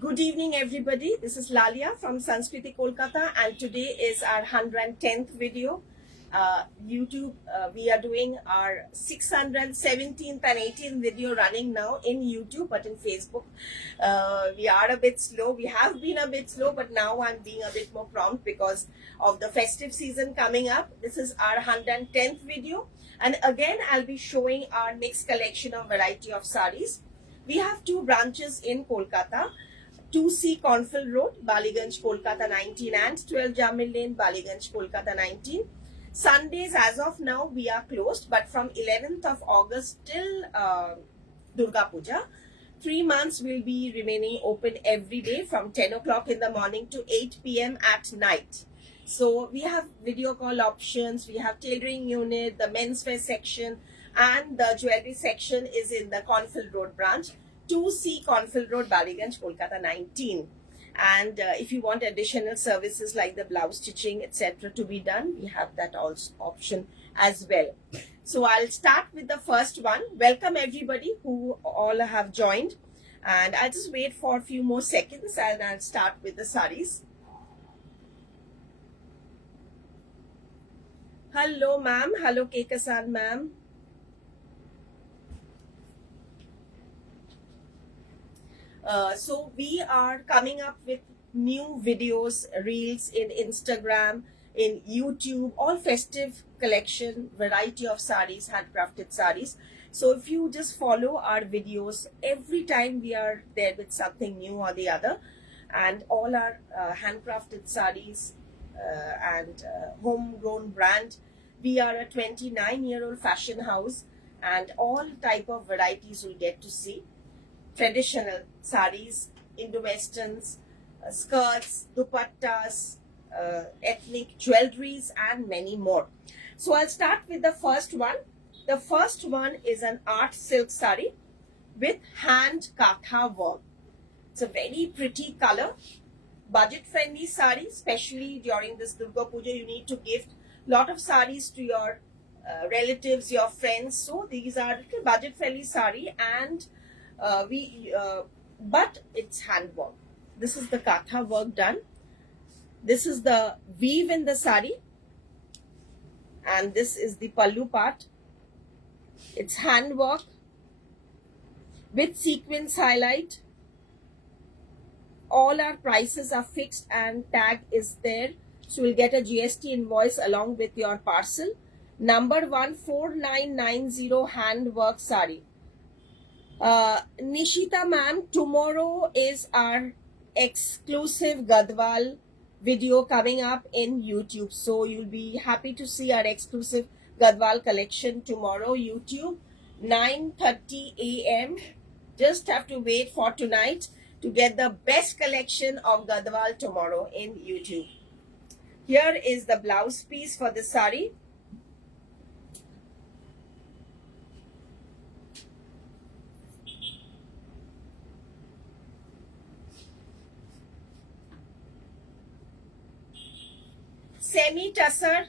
Good evening, everybody. This is Lalia from Sanskriti Kolkata, and today is our 110th video. YouTube, we are doing our 617th and 18th video running now in YouTube, but in Facebook, we are a bit slow. We have been a bit slow, but now I'm being a bit more prompt because of the festive season coming up. This is our 110th video, and again, I'll be showing our next collection of variety of saris. We have two branches in Kolkata. 2C Cornfield Road, Baliganj, Kolkata 19 and 12 Jamil Lane, Baliganj, Kolkata 19. Sundays as of now we are closed, but from 11th of August till Durga Puja, 3 months will be remaining open every day from 10 o'clock in the morning to 8 p.m. at night. So we have video call options, we have tailoring unit, the menswear section, and the jewelry section is in the Cornfield Road branch. 2C Cornfield Road, Baliganj, Kolkata 19. And if you want additional services like the blouse stitching, etc. to be done, we have that also option as well. So I'll start with the first one. Welcome everybody who all have joined. And I'll just wait for a few more seconds and I'll start with the saris. Hello ma'am. Hello Kekasan ma'am. So we are coming up with new videos, reels in Instagram, in YouTube, all festive collection, variety of saris, handcrafted saris. So if you just follow our videos, every time we are there with something new or the other, and all our handcrafted saris and homegrown brand. We are a 29-year-old fashion house, and all type of varieties you'll get to see. Traditional saris, Indo-Westerns, skirts, dupattas, ethnic jewelries, and many more. So I'll start with the first one. The first one is an art silk sari with hand katha work. It's a very pretty color, budget-friendly sari, especially during this Durga Puja. You need to gift lot of saris to your relatives, your friends. So these are little budget-friendly sari, and but it's hand work. This is the katha work done. This is the weave in the sari, and this is the pallu part. It's hand work with sequins highlight. All our prices are fixed and tag is there, so you'll get a GST invoice along with your parcel. Number 14990 hand work sari. Nishita ma'am, tomorrow is our exclusive Gadwal video coming up in YouTube. So you'll be happy to see our exclusive Gadwal collection tomorrow, YouTube, 9:30 a.m. Just have to wait for tonight to get the best collection of Gadwal tomorrow in YouTube. Here is the blouse piece for the sari. Semi-tussar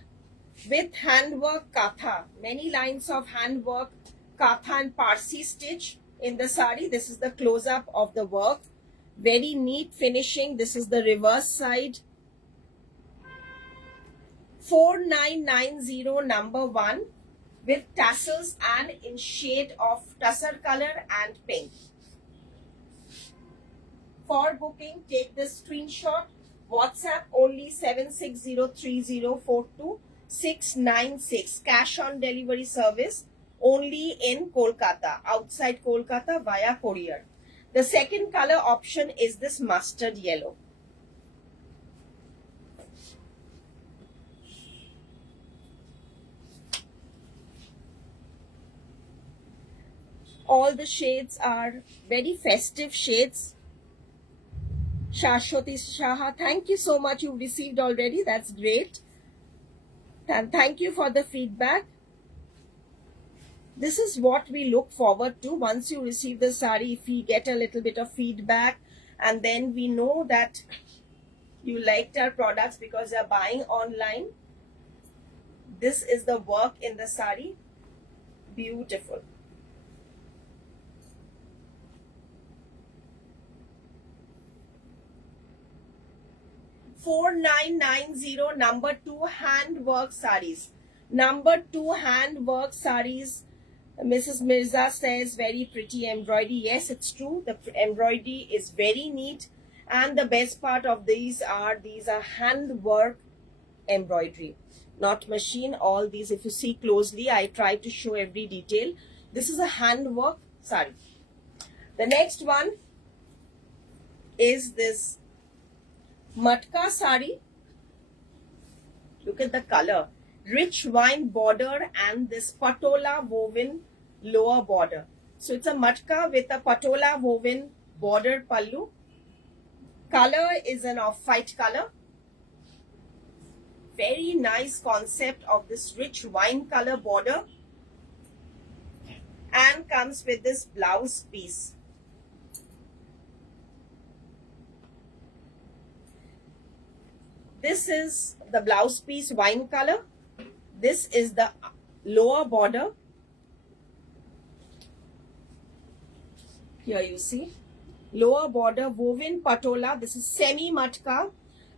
with handwork katha. Many lines of handwork, katha and Parsi stitch in the sari. This is the close-up of the work. Very neat finishing. This is the reverse side. 4990 number 1 with tassels and in shade of tussar color and pink. For booking, take the screenshot. WhatsApp only 7603042 696 cash on delivery service only in Kolkata, outside Kolkata via courier. The second color option is this mustard yellow. All the shades are very festive shades. Shashwati Shaha, thank you so much. You've received already. That's great. And thank you for the feedback. This is what we look forward to once you receive the sari. If we get a little bit of feedback, and then we know that you liked our products because you're buying online. This is the work in the sari. Beautiful. $4990, number 2 handwork saris. Number 2 handwork saris. Mrs. Mirza says very pretty embroidery. Yes, it's true. The embroidery is very neat. And the best part of these are handwork embroidery, not machine. All these, if you see closely, I try to show every detail. This is a handwork sari. The next one is this matka sari. Look at the color. Rich wine border and this patola woven lower border. So it's a matka with a patola woven border pallu. Color is an off-white color. Very nice concept of this rich wine color border. And comes with this blouse piece. This is the blouse piece, wine color. This is the lower border. Here you see. Lower border, woven patola. This is semi-matka.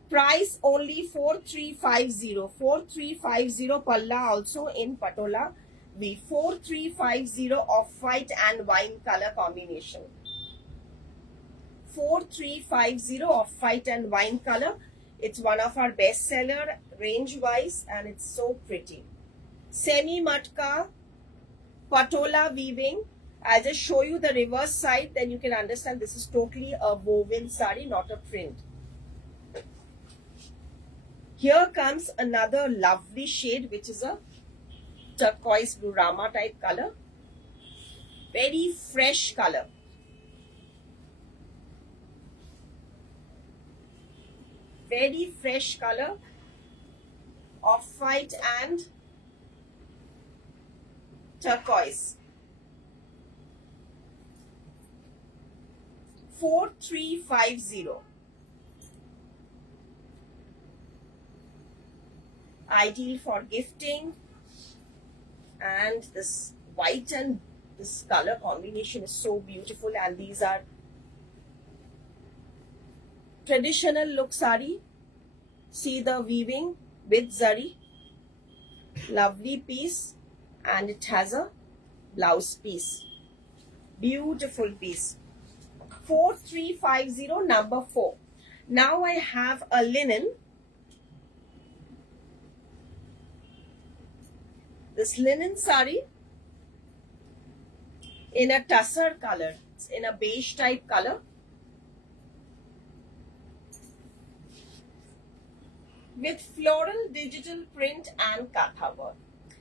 Price only 4350. 4350 palla also in patola. The 4350 off-white and wine color combination. 4350 off-white and wine color. It's one of our best seller range-wise and it's so pretty. Semi-matka, patola weaving. I'll just show you the reverse side, then you can understand this is totally a woven sari, not a print. Here comes another lovely shade, which is a turquoise blue Rama type color. Very fresh color. Very fresh color. Off-white and turquoise. 4350. Ideal for gifting. And this white and this color combination is so beautiful, and these are traditional look sari. See the weaving with zari. Lovely piece, and it has a blouse piece. Beautiful piece. 4350, number 4. Now I have a linen. This linen sari in a tussar color. It's in a beige type color. With floral digital print and katha work.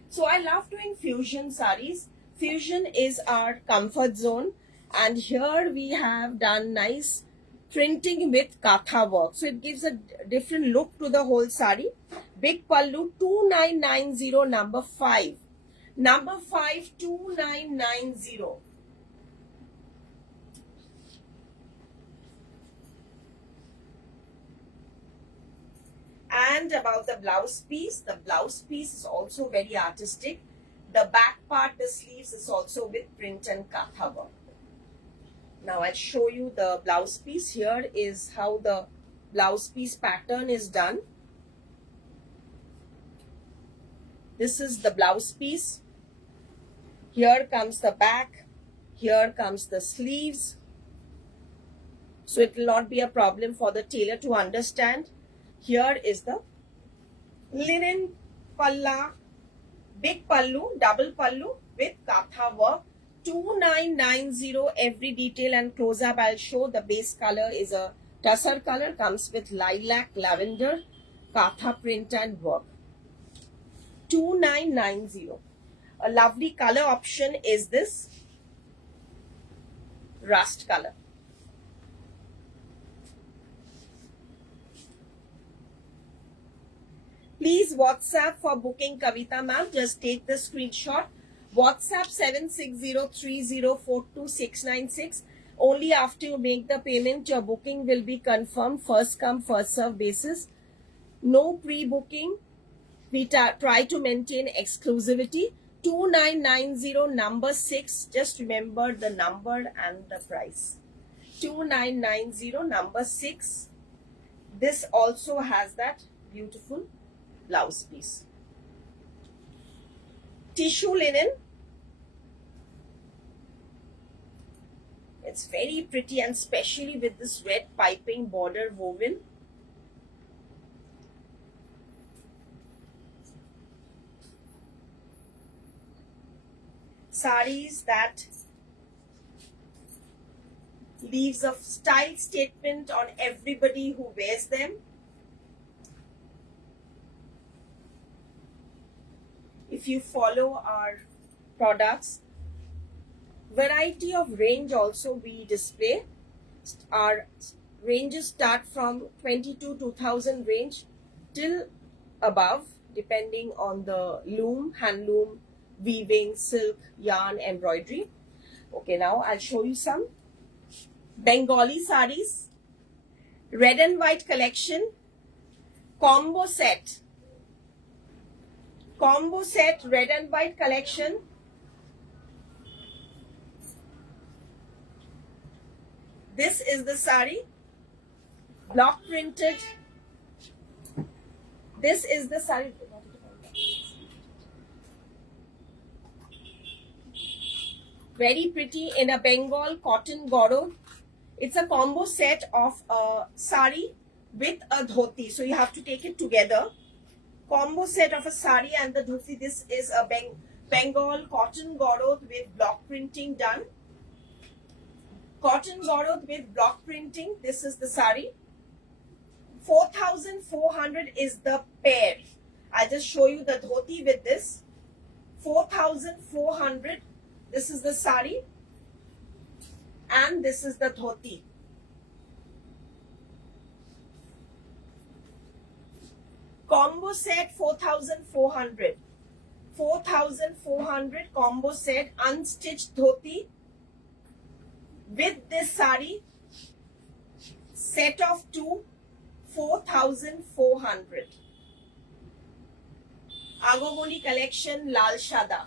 So I love doing fusion saris. Fusion is our comfort zone, and here we have done nice printing with katha work. So it gives a different look to the whole sari. Big pallu 2990, number 5. Number 5, 2990. And about the blouse piece is also very artistic. The back part, the sleeves, is also with print and katha work. Now I'll show you the blouse piece. Here is how the blouse piece pattern is done. This is the blouse piece. Here comes the back. Here comes the sleeves. So it will not be a problem for the tailor to understand. Here is the linen palla, big pallu, double pallu with katha work. 2990 every detail and close up I'll show. The base color is a tussar color, comes with lilac, lavender, katha print and work. 2990. A lovely color option is this rust color. Please WhatsApp for booking Kavita ma'am. Just take the screenshot. WhatsApp 7603042696. Only after you make the payment, your booking will be confirmed. First come, first serve basis. No pre-booking. We try to maintain exclusivity. 2990 number 6. Just remember the number and the price. 2990 number 6. This also has that beautiful blouse piece. Tissue linen. It's very pretty and especially with this red piping border woven. Saris that leaves a style statement on everybody who wears them. If you follow our products, variety of range also we display. Our ranges start from 22,000 range till above, depending on the loom, hand loom, weaving, silk, yarn, embroidery. Okay, now I'll show you some Bengali saris, red and white collection, combo set. Combo set, red and white collection. This is the sari, block printed. This is the sari. Very pretty in a Bengal cotton gorod. It's a combo set of a sari with a dhoti. So you have to take it together. Combo set of a sari and the dhoti. This is a Bengal cotton gorod with block printing done. Cotton gorod with block printing. This is the sari. 4,400 is the pair. I'll just show you the dhoti with this. 4,400. This is the sari. And this is the dhoti. Combo set 4,400. 4,400 combo set unstitched dhoti with this sari. Set of 2, 4,400. Agomoni collection Lal Shada.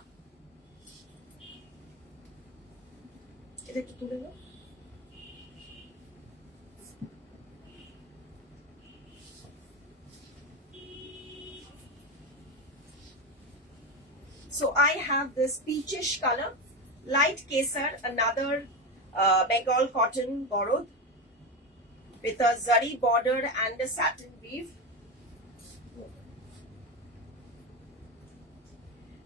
So I have this peachish color, light kesar, another Bengal cotton gorod with a zari border and a satin weave.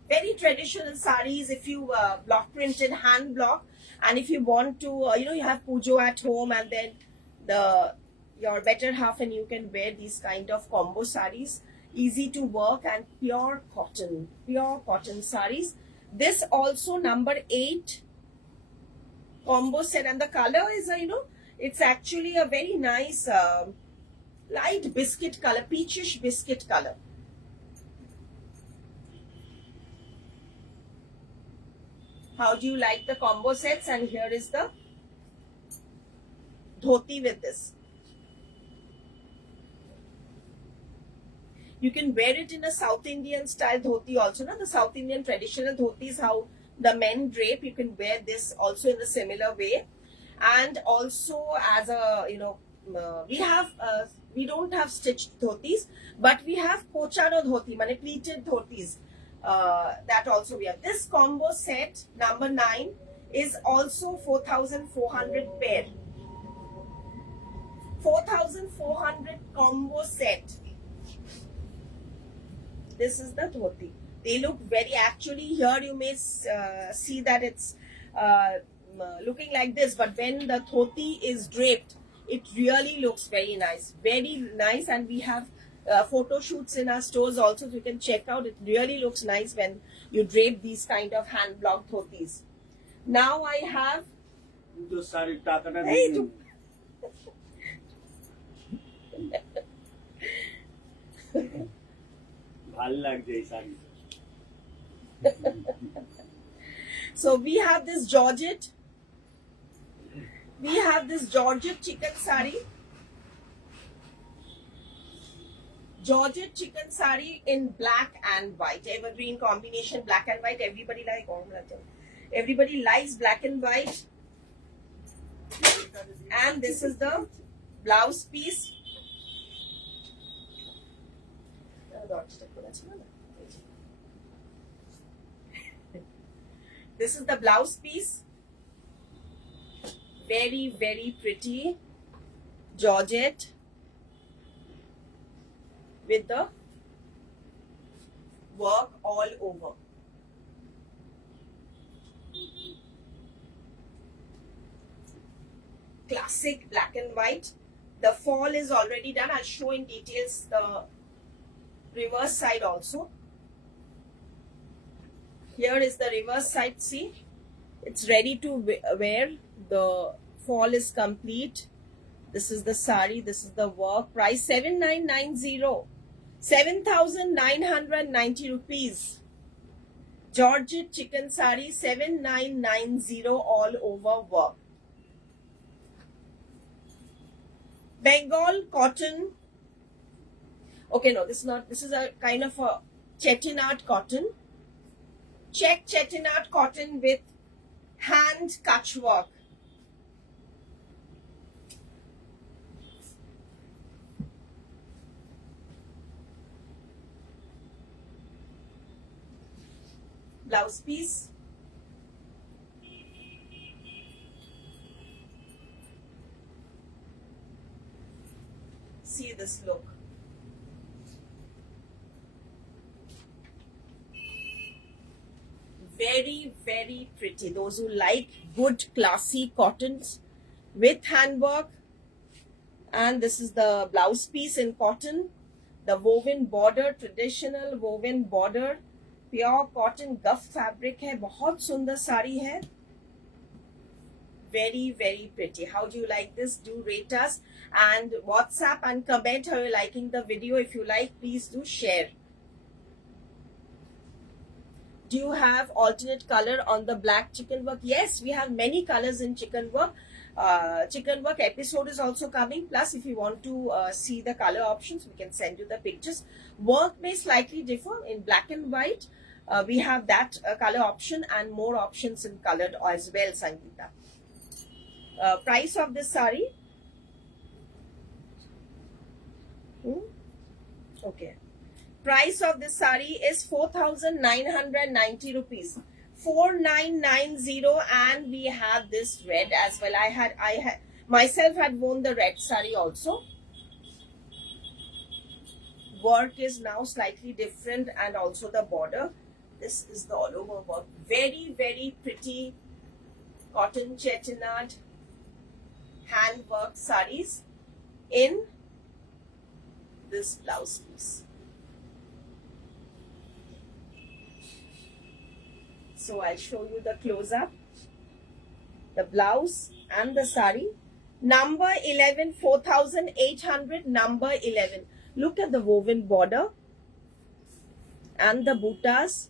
Very traditional saris if you block printed, hand block, and if you want to, you have pujo at home and then your better half and you can wear these kind of combo saris. Easy to work and pure cotton saris. This also number 8 combo set, and the color is it's actually a very nice light biscuit color, peachish biscuit color. How do you like the combo sets? And here is the dhoti with this. You can wear it in a South Indian style dhoti also. The South Indian traditional dhoti is how the men drape. You can wear this also in a similar way. And also as a, we don't have stitched dhotis, but we have pochano dhoti, mane pleated dhotis. That also we have. This combo set number 9 is also 4,400 pair. 4,400 combo set. this is the dhoti. They look very, actually here you may see that it's looking like this, but when the dhoti is draped, it really looks very nice, and we have photo shoots in our stores also, so you can check out. It really looks nice when you drape these kind of hand block dhotis. Now I have hey, so we have this Georgette. We have this Georgette chicken sari. Georgette chicken sari in black and white. Evergreen combination, black and white. Everybody likes black and white. And this is the blouse piece. This is the blouse piece. Very, very pretty Georgette with the work all over. Classic black and white. The fall is already done. I'll show in details the reverse side also. Here is the reverse side. See, it's ready to wear. The fall is complete. This is the sari. This is the work. Price 7990. 7,990 rupees. Georgette chicken sari 7990 all over work. Bengal cotton. Okay, no, this is not. This is a kind of a chettinad cotton. Check chettinad cotton with hand catch work. Blouse piece. See this look. Very, very pretty. Those who like good classy cottons with handwork. And this is the blouse piece in cotton. The woven border, traditional woven border. Pure cotton गफ fabric है, बहुत सुंदर साड़ी है. Very, very pretty. How do you like this? Do rate us and WhatsApp and comment how you're liking the video. If you like, please do share. Do you have alternate color on the black chicken work? Yes, we have many colors in chicken work. Chicken work episode is also coming. Plus, if you want to see the color options, we can send you the pictures. Work may slightly differ in black and white. We have that color option and more options in colored as well, Sangeeta. Price of this sari? Okay. Price of this sari is 4,990 rupees. 4,990, and we have this red as well. I myself had worn the red sari also. Work is now slightly different, and also the border. This is the all over work. Very, very pretty cotton chettinad handwork saris in this blouse piece. So I'll show you the close-up, the blouse and the sari. Number 11, 4,800, number 11. Look at the woven border and the buttas.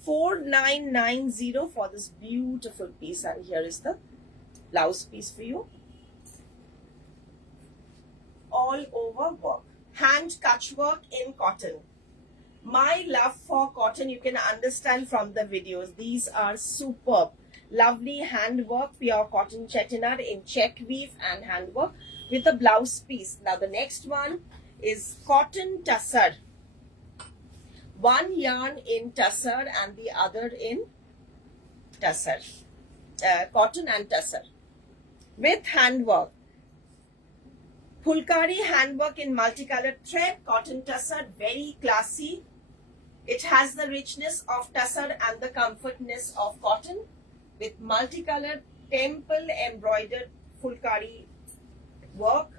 4,990 for this beautiful piece. And here is the blouse piece for you. All over work. Hand catch work in cotton. My love for cotton, you can understand from the videos. These are superb. Lovely handwork, pure cotton chettinad in check weave and handwork with the blouse piece. Now the next one is cotton tussar. One yarn in tussar and the other in tussar. Cotton and tussar with handwork. Pulkari handwork in multicolored thread, cotton tussar, very classy. It has the richness of tussar and the comfortness of cotton with multicolored temple embroidered fulkari work.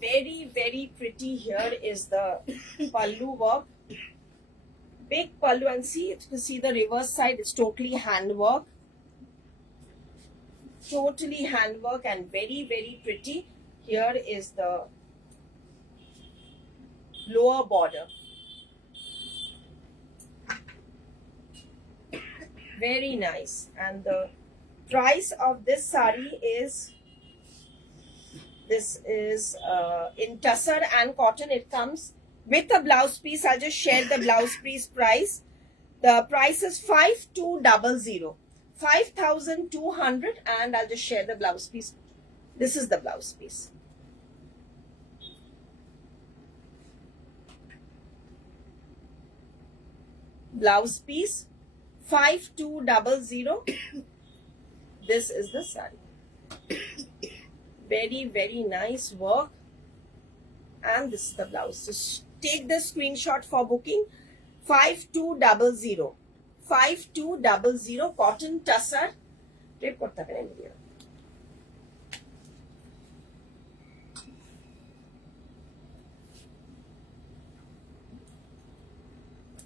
Very, very pretty. Here is the pallu work. Big pallu, and see, you can see the reverse side, it's totally handwork. Totally handwork and very, very pretty. Here is the lower border. Very nice. And the price of this sari is, this is in tussar and cotton. It comes with a blouse piece. I'll just share the blouse piece price. The price is 5200, 5200, and I'll just share the blouse piece. This is the blouse piece. Blouse piece 5200. This is the sari. Very, very nice work. And this is the blouse. Just take the screenshot for booking. 5200, 5200 cotton tussar. Tape korte paren video.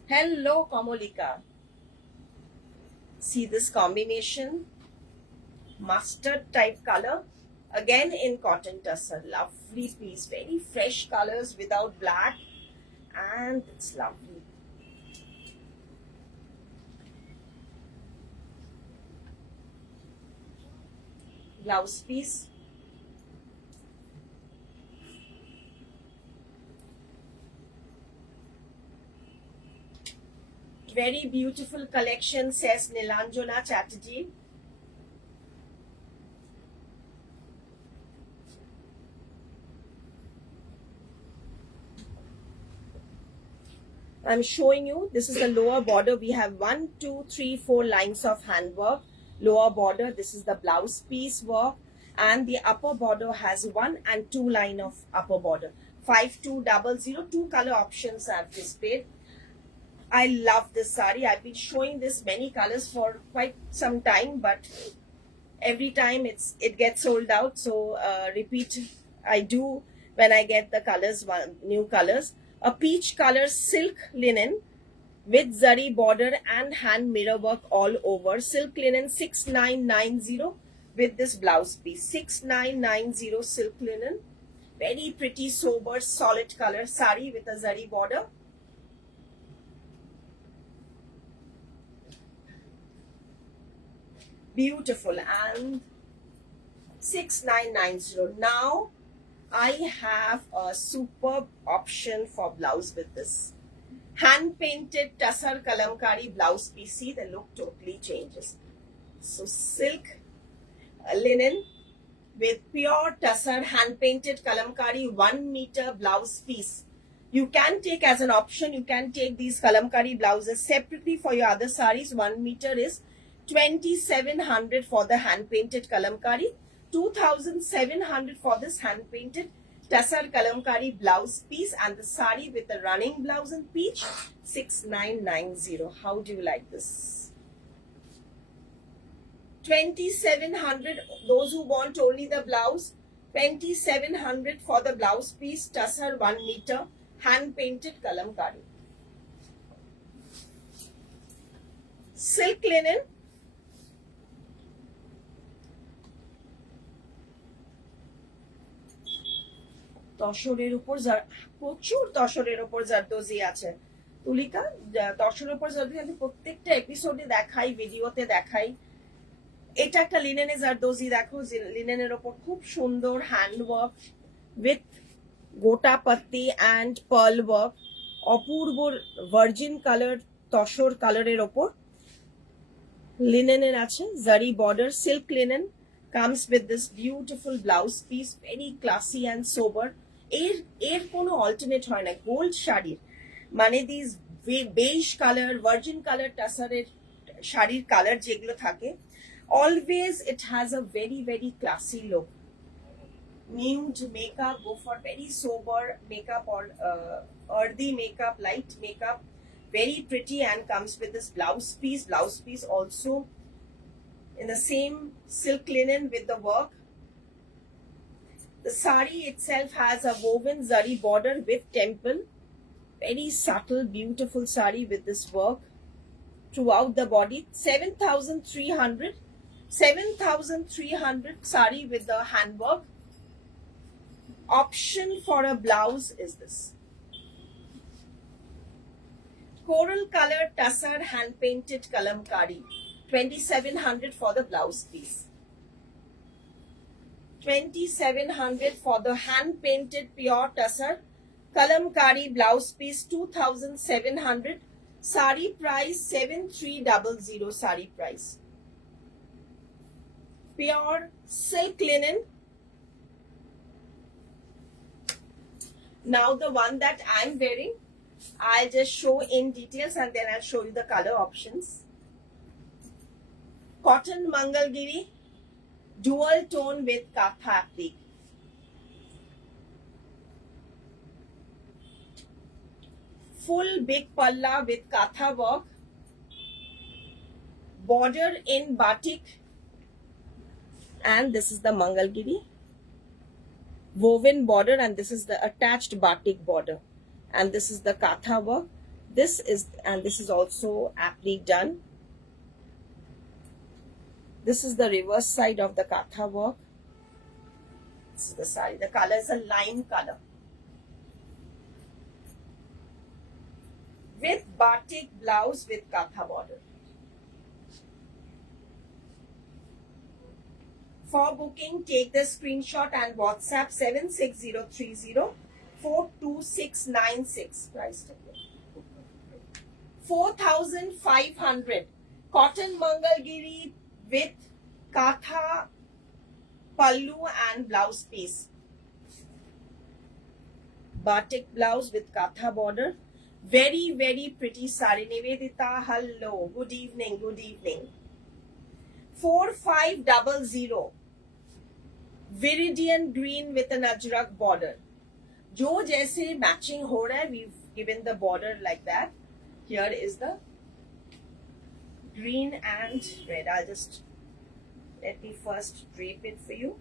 Hello Kamolika. See this combination, mustard type color, again in cotton tussar. Lovely piece, very fresh colors without black, and it's lovely. Blouse piece. Very beautiful collection, says Nilanjana Chatterjee. I'm showing you, this is the lower border. We have 1, 2, 3, 4 lines of handwork. Lower border, this is the blouse piece work, and the upper border has 1 and 2 line of upper border. 5200, 2 color options are displayed. I love this sari. I've been showing this many colors for quite some time, but every time it gets sold out. So repeat I do when I get the colors, new colors. A peach color silk linen with zari border and hand mirror work all over. Silk linen 6990 with this blouse piece. 6990 silk linen. Very pretty, sober, solid color sari with a zari border. Beautiful. And 6990. Now I have a superb option for blouse with this. Hand painted tussar kalamkari blouse piece. See, the look totally changes. So silk linen with pure tussar hand painted kalamkari 1 meter blouse piece. You can take as an option, you can take these kalamkari blouses separately for your other saris. 1 meter is 2700 for the hand painted kalamkari, 2700 for this hand painted tussar kalamkari blouse piece, and the sari with the running blouse in peach 6990. How do you like this? 2700 those who want only the blouse, 2700 for the blouse piece, tussar 1 meter, hand painted kalamkari. Silk linen, তসরের উপর প্রচুর তসরের উপর জারদোজি আছে তুলিকা। তসরের উপর জারদোজি আমি প্রত্যেকটা এপিসোডে দেখাই, ভিডিওতে দেখাই। এটা একটা লিনেনের জারদোজি, দেখো লিনেনের উপর খুব সুন্দর hand work with gota patti and pearl work, অপূর্ব ভার্জিন কালার তসর কালারের ওপর লিনেনের আছে zari border. Silk linen comes with this beautiful blouse piece, very classy and sober. এর কোনো অল্টারনেট হয় না গোল্ড শাড়ির, মানে this beige colour, virgin colour টাসারের শাড়ির কালার যেগুলো থাকে, always it has a very very classy look. nude makeup, go for very sober makeup or earthy makeup, light makeup. Very pretty, and comes with this blouse piece. Blouse piece also in the same silk linen with the work. The sari itself has a woven zari border with temple. Very subtle, beautiful sari with this work throughout the body. 7,300. 7,300 sari with the handwork. Option for a blouse is this. Coral color tussar hand painted kalamkari. 2,700 for the blouse piece. 2,700 for the hand painted pure tussar kalamkari blouse piece. 2,700. Sari price 7,300. Sari price. Pure silk linen. Now the one that I'm wearing, I'll just show in details and then I'll show you the color options. Cotton Mangalgiri, dual tone with katha applique. Full big palla with katha work. Border in batik. And this is the Mangalgiri. Woven border, and this is the attached batik border. And this is the katha work. This is also applique done. This is the reverse side of the katha work. This is the side. The color is a lime color. With batik blouse with katha border. For booking, take the screenshot and WhatsApp 76030 42696. Price tag 4,500. Cotton Mangalgiri with katha pallu and blouse piece. Batik blouse with katha border. Very, very pretty sari. Nivedita, hello. Good evening. Good evening. 4,500. Viridian green with an ajrak border. जो जैसे matching हो रहा है, we've given the border like that. Here is the green and red. Let me first drape it for you.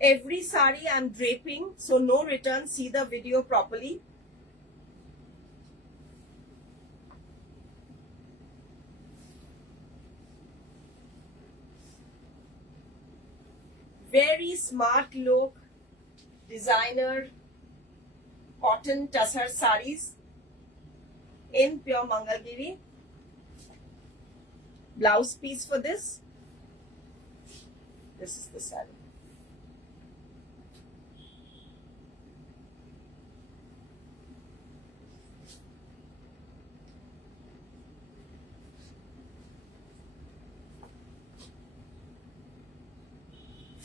Every sari I'm draping, so no return. See the video properly. Very smart look, designer cotton tussar saris in pure Mangalgiri. Blouse piece for this. This is the sari.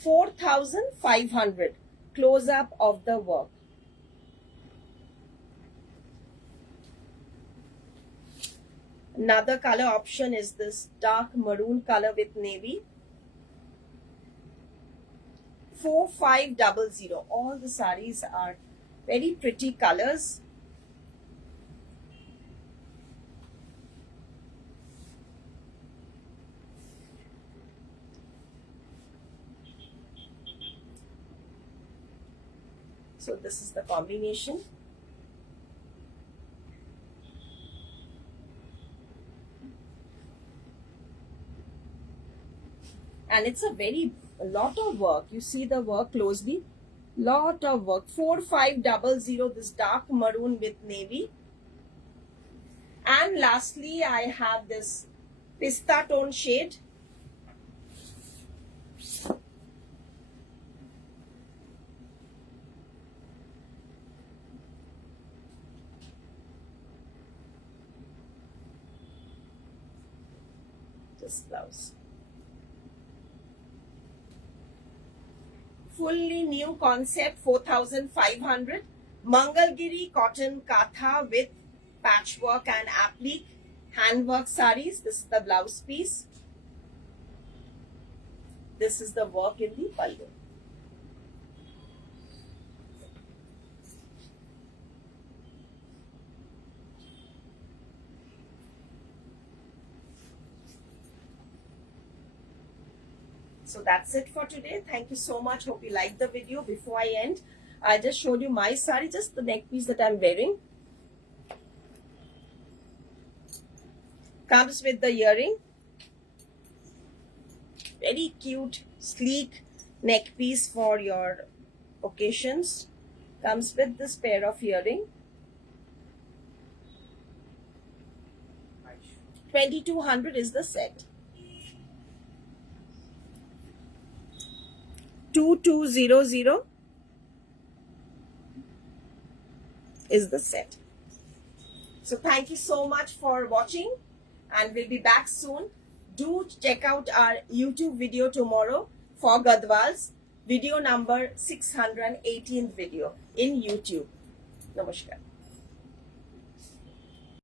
$4,500. Close up of the work. Another color option is this dark maroon color with navy. 4,500. All the saris are very pretty colors. So this is the combination. And it's a lot of work. You see the work closely. Lot of work. 4,500. This dark maroon with navy. And lastly, I have this pista tone shade. This blouse. Fully new concept, 4,500. Mangalgiri cotton katha with patchwork and applique handwork saris. This is the blouse piece. this is the work in the pallu. So that's it for today. Thank you so much. Hope you liked the video. Before I end, I just showed you my sari, just the neck piece that I'm wearing. Comes with the earring. Very cute, sleek neck piece for your occasions. Comes with this pair of earring. 2200 is the set. 2200 is the set. So thank you so much for watching, and we'll be back soon. Do check out our YouTube video tomorrow for Gadwal's video number 618th video in YouTube. Namaskar.